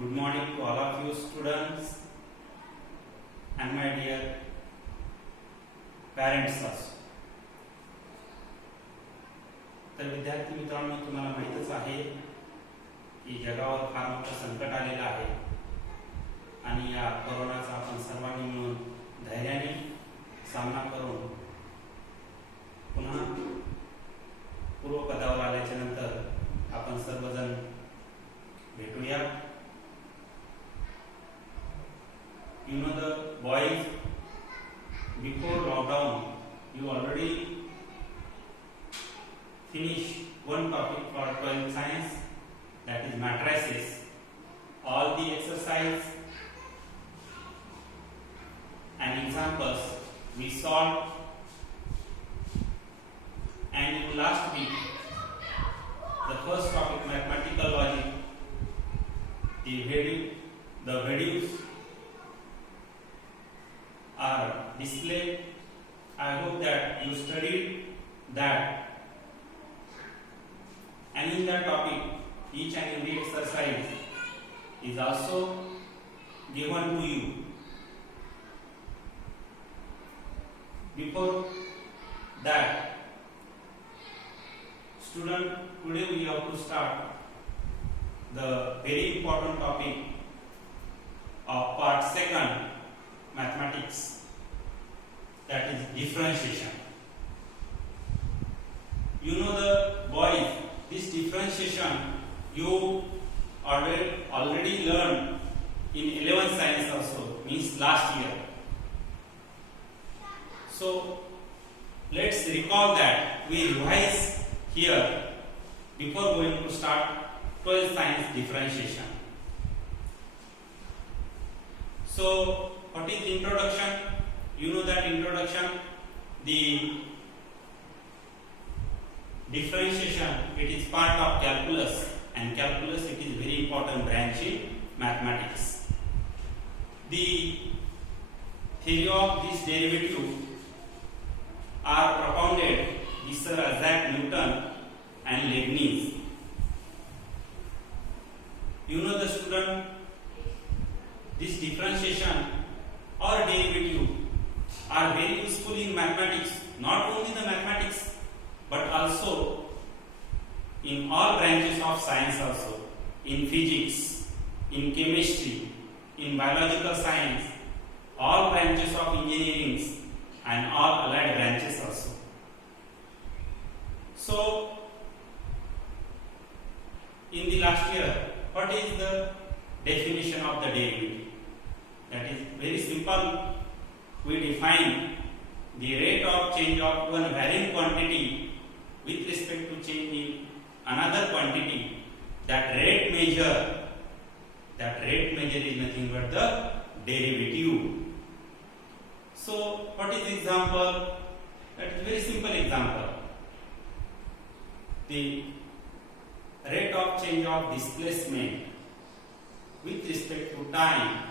Good morning to all of you students and my dear parents also. तर विद्यार्थी मित्रांनो, तुम्हाला माहितच आहे की जगावर फार मोठं संकट आलेलं आहे आणि या कोरोनाचा आपण सर्वांनी मिळून धैर्याने सामना करून पुन्हा पूर्वपदावर आल्याच्या नंतर आपण सर्वजण भेटूया. You know the boys, before lockdown you already finished one topic for 12th science, that is matrices. All the exercise and examples we solved, and in last week the first topic, mathematical logic, the videos are displayed. I hope that you studied that, and in that topic each and every exercise is also given to you. Before that, student, today we have to start the very important topic of part 2, mathematics, that is differentiation. You know the boys, this differentiation you already learned in 11th science also, means last year. So let's recall that, we revise here before going to start 12th science differentiation. So what is introduction? You know that introduction, the differentiation, it is part of calculus, and calculus, it is very important branch in mathematics. The theory of this derivative are propounded by Sir Isaac Newton and Leibniz. You know the student, this differentiation or derivative are very useful in mathematics, not only the mathematics but also in all branches of science also, in physics, in chemistry, in biological science, all branches of engineering and all allied branches also. So in the last year, what is the definition of the derivative? That is very simple. We define the rate of change of one varying quantity with respect to change in another quantity. That rate measure is nothing but the derivative. So what is the example? That is very simple example. The rate of change of displacement with respect to time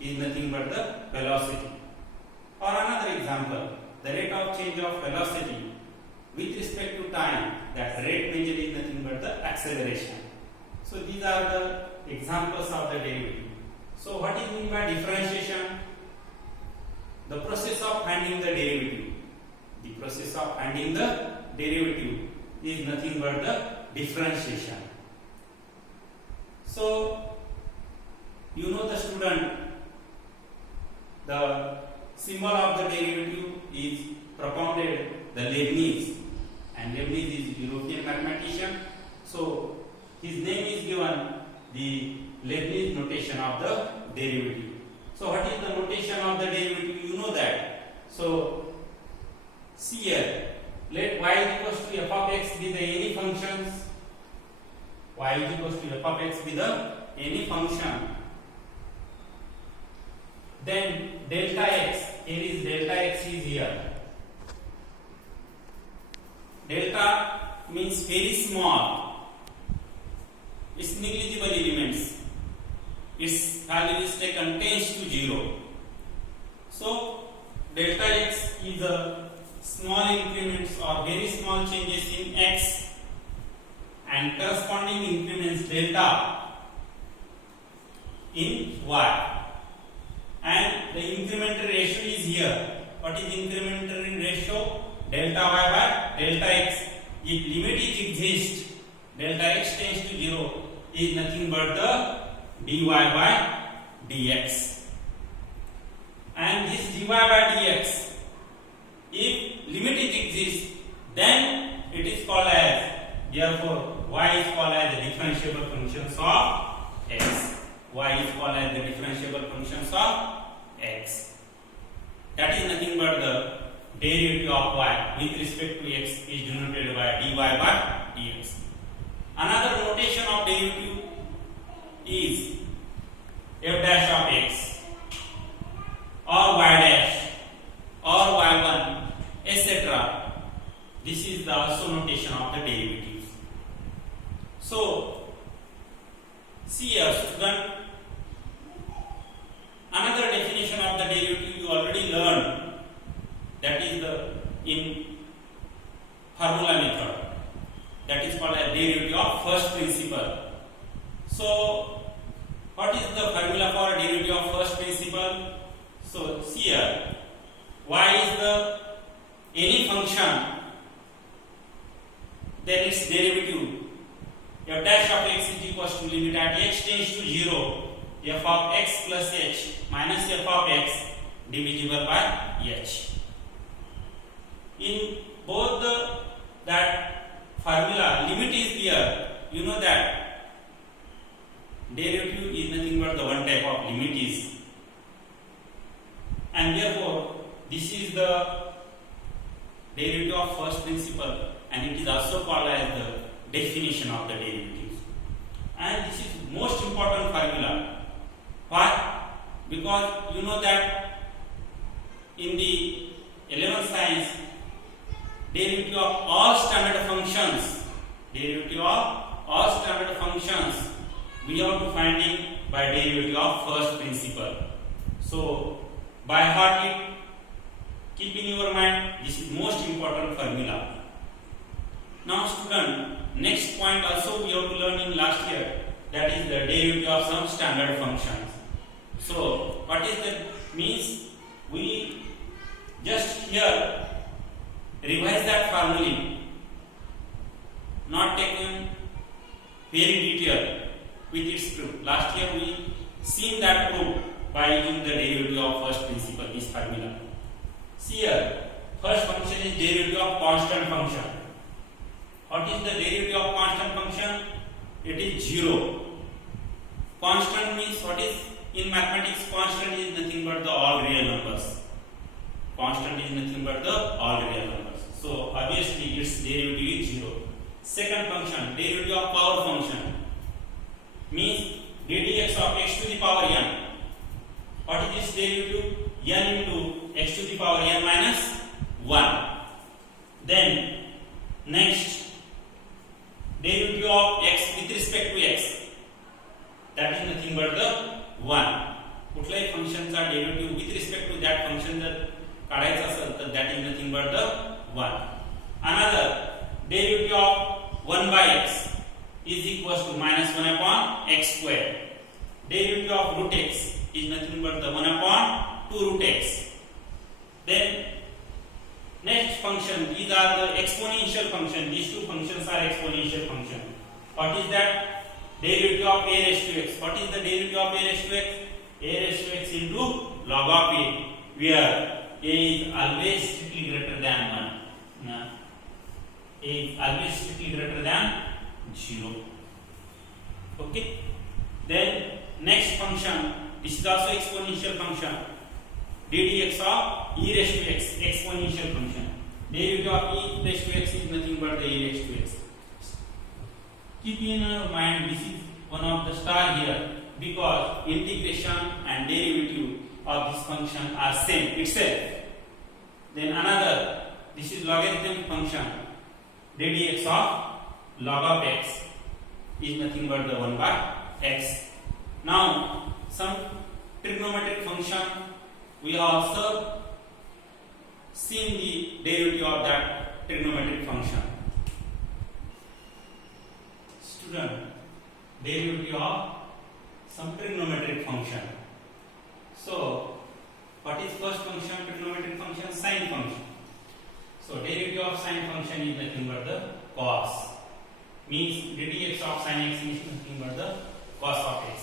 is nothing but the velocity. Or another example, the rate of change of velocity with respect to time, that rate measure is nothing but the acceleration. So these are the examples of the derivative. So what is meant by differentiation? The process of finding the derivative. The process of finding the derivative is nothing but the differentiation. So you know the student, the symbol of the derivative is propounded the Leibniz, and Leibniz is European mathematician. So his name is given the Leibniz notation of the derivative. So what is the notation of the derivative? You know that. So see here, let y is equals to f of x be the any functions. Y is equals to f of x be the any function. Then delta x, here is delta x is here. Delta means very small. It's negligible elements. Its value is taken tends to 0. So delta x is a small increments or very small changes in x, and corresponding increments delta in y. And the incremental ratio is here. What is incremental ratio? Delta y by delta x. If limit is exist, delta x tends to 0 is nothing but the dy by dx. And this dy by dx, if limit is exist, then it is called as, therefore y is called as the differentiable functions of x. Y is called as the differentiable functions of x. That is nothing but the derivative of y with respect to x is denoted by dy by dx. Another notation of derivative is f dash of x or y dash or y1, etc. This is the also notation of the derivatives. So, see here, student, another definition of the derivative you already learned, that is the in formula method, that is called a derivative of first principle. So, what is the formula for derivative of first principle? So, see here, y is the any function, then its derivative f dash of x is equals to limit at x tends to 0 f of x plus h minus f of x divisible by h. In both that formula, limit is here. You know that derivative is nothing but the one type of limit is, and therefore this is the derivative of first principle, and it is also called as the definition of the derivatives. And this is most important formula. Why? Because you know that in the 11th science, derivative of all standard functions, we have to find it by derivative of first principle. So, by heart it, keep in your mind, this is most important formula. Now student, next point also we have to learn in last year, that is the derivative of some standard functions. So, what is that means? We just here revise that formula, not taken very detailed with its proof. Last year we seen that proof by using the derivative of first principle, this formula. See here, first function is derivative of constant function. What is the derivative of constant function? It is 0. Constant means what is in mathematics? Constant is nothing but the all real numbers. Constant is nothing but the all real numbers. So obviously its derivative is 0. Second function, derivative of power function, means ddx of x to the power n. What is this derivative? N into x to the power n minus 1. Then next, derivative of x with respect to x, that is nothing but the 1. कुठल्याही फंक्शनचा derivative with respect to that function जर काढायचा असेल तर that is nothing but the 1. Another derivative of 1 by x is equals to minus 1 upon x square. Derivative of root x is nothing but the 1 upon 2 root x. Then next function, these are the exponential function. These two functions are exponential function. What is that? Derivative of a raised to x. What is the derivative of a raised to x? A raised to x into log of a, where a is always strictly greater than 1. A is always strictly greater than 0. Okay. Then next function, this is also exponential function. ddx of e raised to x, exponential function. Derivative of e raised to x is nothing but the e raised to x. Keep in your mind, this is one of the star here, because integration and derivative of this function are same itself. Then another, this is logarithmic function. ddx of log of x is nothing but the 1 by x. Now some trigonometric function, we have also seen the derivative of that trigonometric function. Student, derivative of some trigonometric function. So what is first function? Trigonometric function, sine function. So derivative of sine function is nothing but the cos. Means dx of sine x is nothing but the cos of x.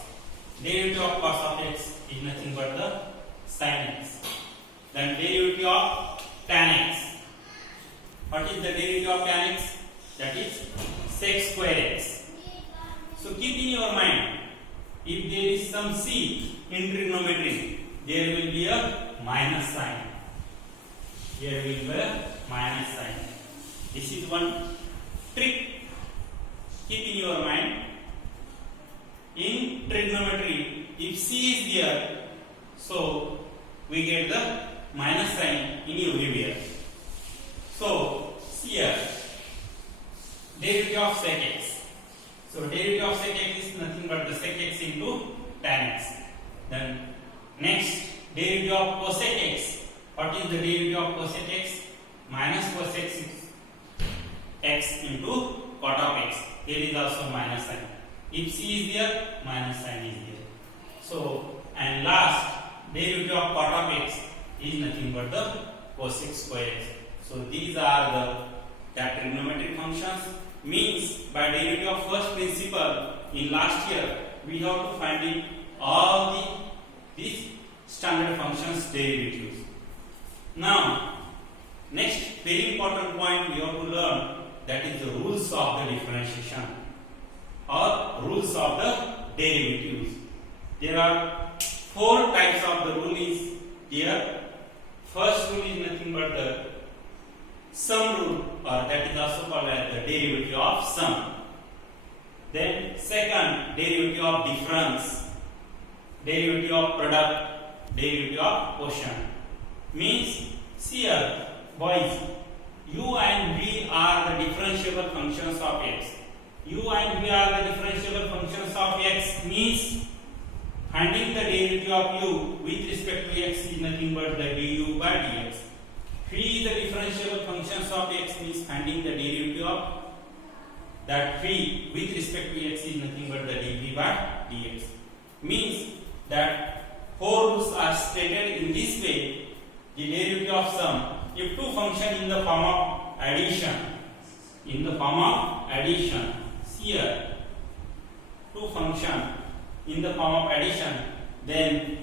Derivative of cos of x is nothing but the sine x. Then derivative of tan x. What is the derivative of tan x? That is sec square x. So keep in your mind, if there is some c in trigonometry, there will be a minus sign. Here will be a minus sign. This is one trick. Keep in your mind. In trigonometry, if c is there, so we get the minus sign in everywhere. So here, derivative of sec x. So derivative of sec x is nothing but the sec x into tan x. Then next, derivative of cosec x. What is the derivative of cosec x? Minus cosec x into cot of x. There is also minus sign. If c is there, minus sign is there. So, and last, derivative of cot of x is nothing but the cosec square x. So these are the trigonometric functions. Means by derivative of first principle in last year we have to find it all these standard functions derivatives. Now next very important point we have to learn, that is the rules of the differentiation or rules of the derivatives. There are 4 types of the rule is here. First rule is nothing but the sum rule, or that is also called as the derivative of sum. Then second, derivative of difference, derivative of product, derivative of quotient. Means here, boys, u and v are the differentiable functions of x. U and v are the differentiable functions of x means finding the derivative of u with respect to x is nothing but the du by dx. Phi is the differentiable functions of x means finding the derivative of that phi with respect to x is nothing but the dv by dx. Means that 4 rules are stated in this way. The derivative of sum, if two functions in the form of addition, here two functions in the form of addition, then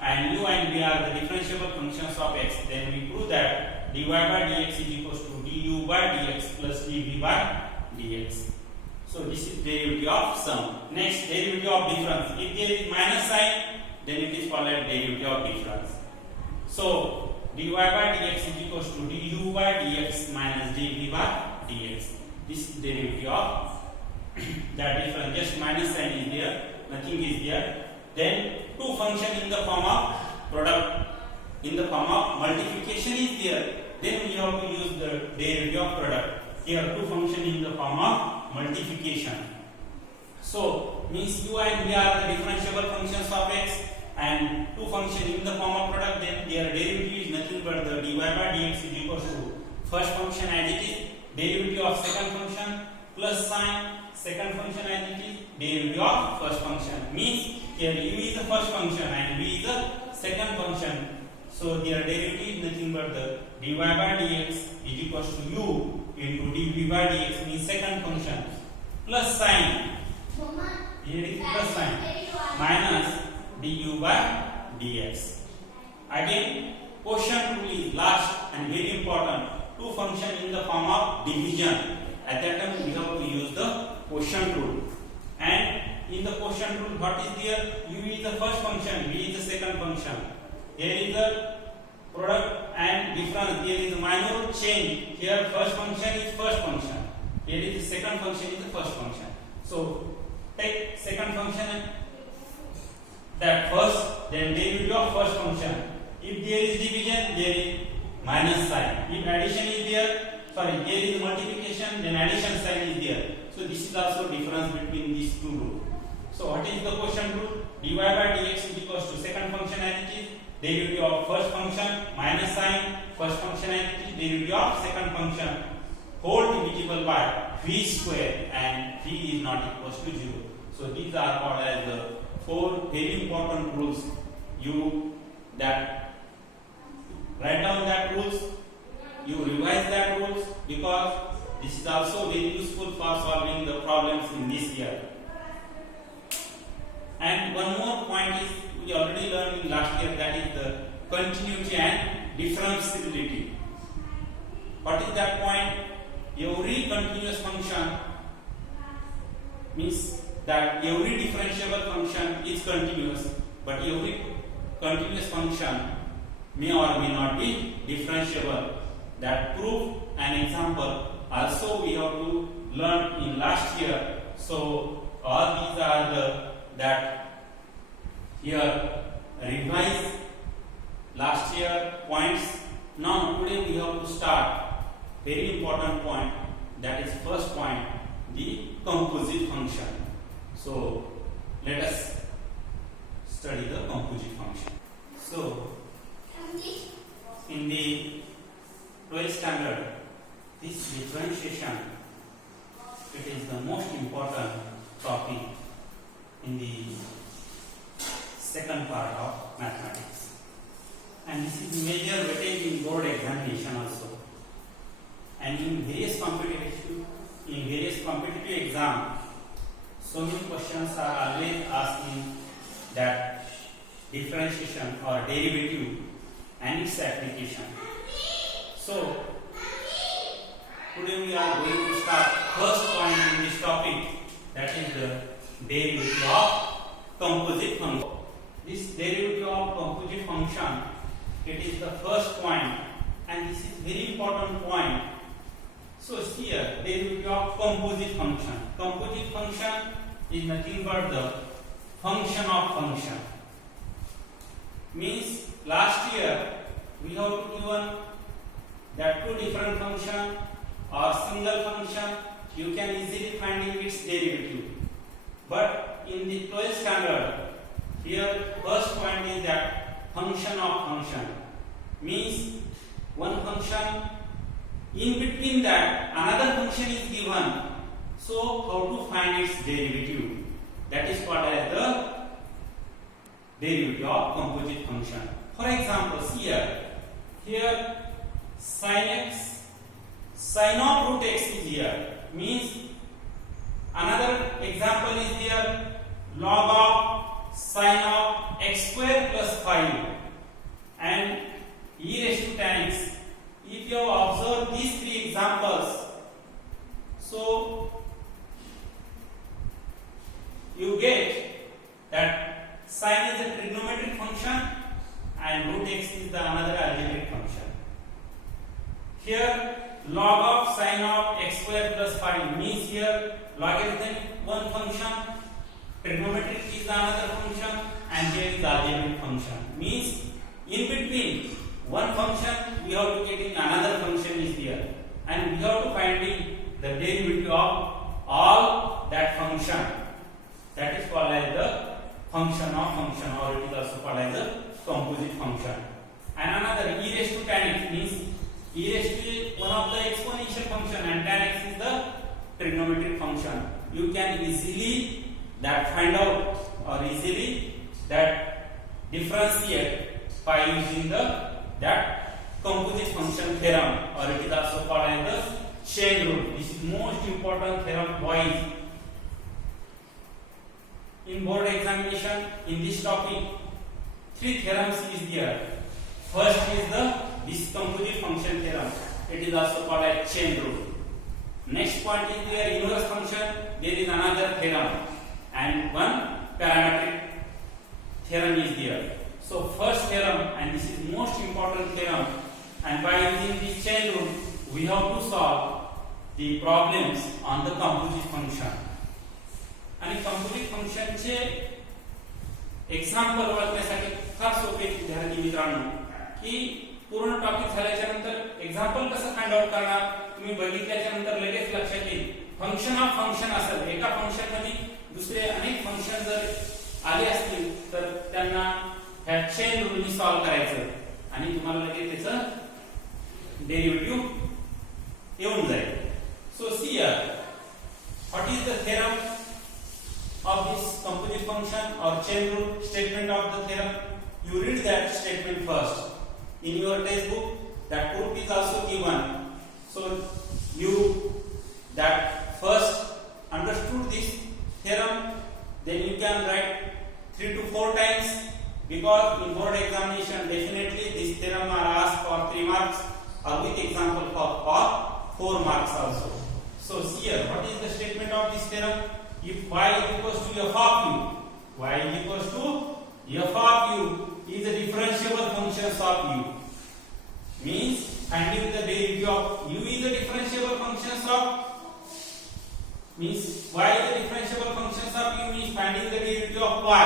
and u and v are the differentiable functions of x, then we prove that dy by dx is equals to du by dx plus dv by dx. So this is derivative of sum. Next, derivative of difference. If there is minus sign, then it is called as derivative of difference. So dy by dx is equals to du by dx minus dv by dx. This is derivative of that difference. Just minus sign is there, nothing is there. Then two functions in the form of product, in the form of multiplication is there, then we have to use the derivative of product. Here two functions in the form of multiplication. So means u and v are the differentiable functions of x, and two functions in the form of product, then their derivative is nothing but the dy by dx is equals to first function as it is, derivative of second function plus sine second function as it is, derivative of first function. Means here u is the first function and v is the second function. So their derivative is nothing but the dy by dx is equals to u into dv by dx means second function plus sine, here is plus sine, minus du by dx. Again, quotient rule is last and very important. Two functions in the form of division. At that time we have to use the quotient rule. And in the quotient rule, what is there? U is the first function, v is the second function. Here is the product and difference. Here is a minor change. Here first function is first function. Here is the second function is the first function. So take second function and that first, then derivative of first function. If there is division, there is minus sign. If addition is there, there is multiplication, then addition sign is there. So this is also difference between these two rules. So what is the quotient rule? Dy by dx is equals to second function as it is, derivative of first function minus sign, first function as it is, derivative of second function, whole divisible by v square, and v is not equals to 0. So these are called as the 4 very important rules. You that write down that rules, you revise that rules, because this is also very useful for solving the problems in this year. And one more point is we already learned in last year, that is the continuity and differentiability. What is that point? Every continuous function means that every differentiable function is continuous, but every continuous function may or may not be differentiable. That proof and example also we have to learn in last year. So all these are the that here revise last year points. Now today we have to start very important point, that is first point, the composite function. So let us study the composite function. So in the 12th standard, this differentiation, it is the most important topic in the second part of mathematics, and this is major weightage in board examination also. And in various competitive exams, so many questions are always asking that differentiation or derivative and its application. So today we are going to start first point in this topic, that is the derivative of composite function. This derivative of composite function, it is the first point, and this is very important point. So here derivative of composite function. Composite function is nothing but the function of function. Means last year we have given that two different function or single function, you can easily find its derivative. But in the 12th standard, here first point is that function of function. Means one function, in between that another function is given. So how to find its derivative? That is called as the derivative of composite function. For example, here sin x, sin of root x is here. Means another example is here, log of sin of x square plus 5 and e raised to tan x. If you have observed these three examples, so you get that sin is a trigonometric function and root x is the another algebraic function. Here log of sin of x square plus 5 means here logarithm one function, trigonometric is another function, and here is algebraic function. Means in between one function we have to get in another function is here, and we have to find the derivative of all that function. That is called as the function of function, or it is also called as the composite function. And another e raised to tan x means e raised to one of the exponential function and tan x is the trigonometric function. You can easily that find out or easily that differentiate by using that composite function theorem, or it is also called as the chain rule. This is most important theorem boys. In board examination in this topic, three theorems is there. First is this composite function theorem. It is also called as chain rule. Next point is there inverse function. There is another theorem, and one parametric theorem is there. So first theorem, and this is most important theorem, and by using this chain rule we have to solve the problems on the composite function. आणि composite फंक्शनचे example ओळखण्यासाठी फार सोपे विद्यार्थी मित्रांनो, की पूर्ण topic झाल्याच्या नंतर एक्झाम्पल कसं फाइंड आउट करणार तुम्ही बघितल्याच्या नंतर लगेच लक्षात येईल. फंक्शन ऑफ फंक्शन असेल, एका फंक्शन मध्ये दुसरे अनेक फंक्शन जर आले असतील तर त्यांना ह्या चेन रूलनी सॉल्व करायचं आणि तुम्हाला लगेच त्याचं डेरिव्हेटिव्ह येऊन जाईल. So see here what is the theorem of this composite function or chain rule statement of the theorem. You read that statement first. In your textbook, that proof is also given. So you that first understood this theorem, then you can write 3 to 4 times, because in board examination definitely this theorem are asked for 3 marks or with example for 4 marks also. So see here, what is the statement of this theorem? If y is equals to f of u, y is equals to f of u is a differentiable functions of u. Means finding the derivative of u is a differentiable functions of, means y is a differentiable functions of u means finding the derivative of y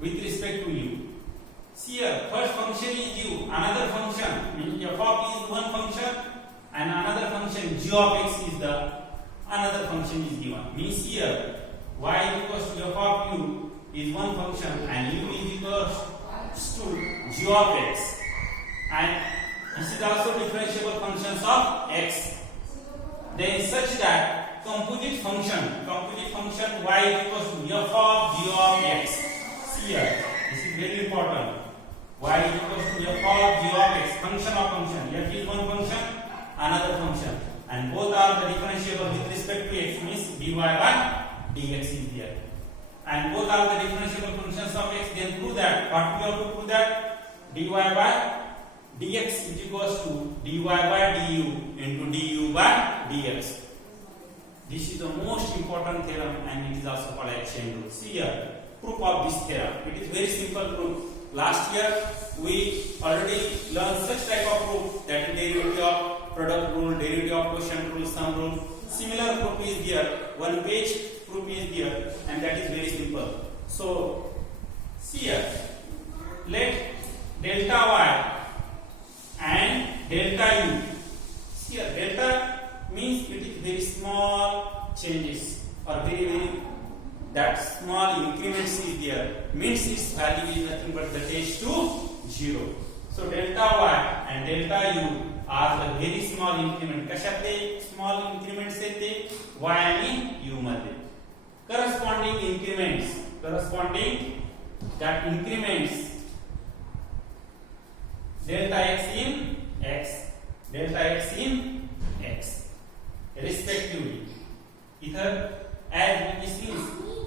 with respect to u. See here, first function is u, another function means f of is one function and another function g of x is the another function is given. Means here y is equals to f of u is one function and u is equals to g of x, and this is also differentiable functions of x. Then such that composite function y is equals to f of g of x. See here, this is very important. Y is equals to f of g of x, function of function. F is one function, another function, and both are the differentiable with respect to x, means dy by dx is here. And both are the differentiable functions of x. Then prove that. What we have to prove that? Dy by dx is equals to dy by du into du by dx. This is the most important theorem and it is also called a chain rule. See here, proof of this theorem. It is very simple proof. Last year we already learned such type of proof, that is derivative of product rule, derivative of quotient rule, sum rule. Similar proof is there. One page proof is there, and that is very simple. So see here, let delta y and delta u. See here, delta means it is very small changes or very that small increments is there, means its value is nothing but the tends to 0. So delta y and delta u are the very small increment. कशातले small increments आहेत ते y आणि u मध्ये. Corresponding increments, that increments delta x in x, delta x in x respectively. इथं as this is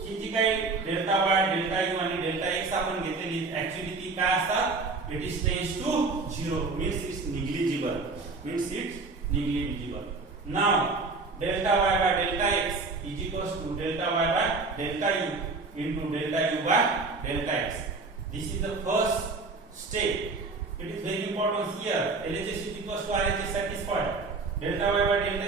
ही जी काही delta y, delta u आणि delta x आपण घेतलेली actually ती काय असतात? It is tends to 0, means it's negligible, now delta y by delta x is equals to delta y by delta u into delta u by delta x. This is the first step. It is very important here. LHS is equals to RHS satisfied. Delta y by delta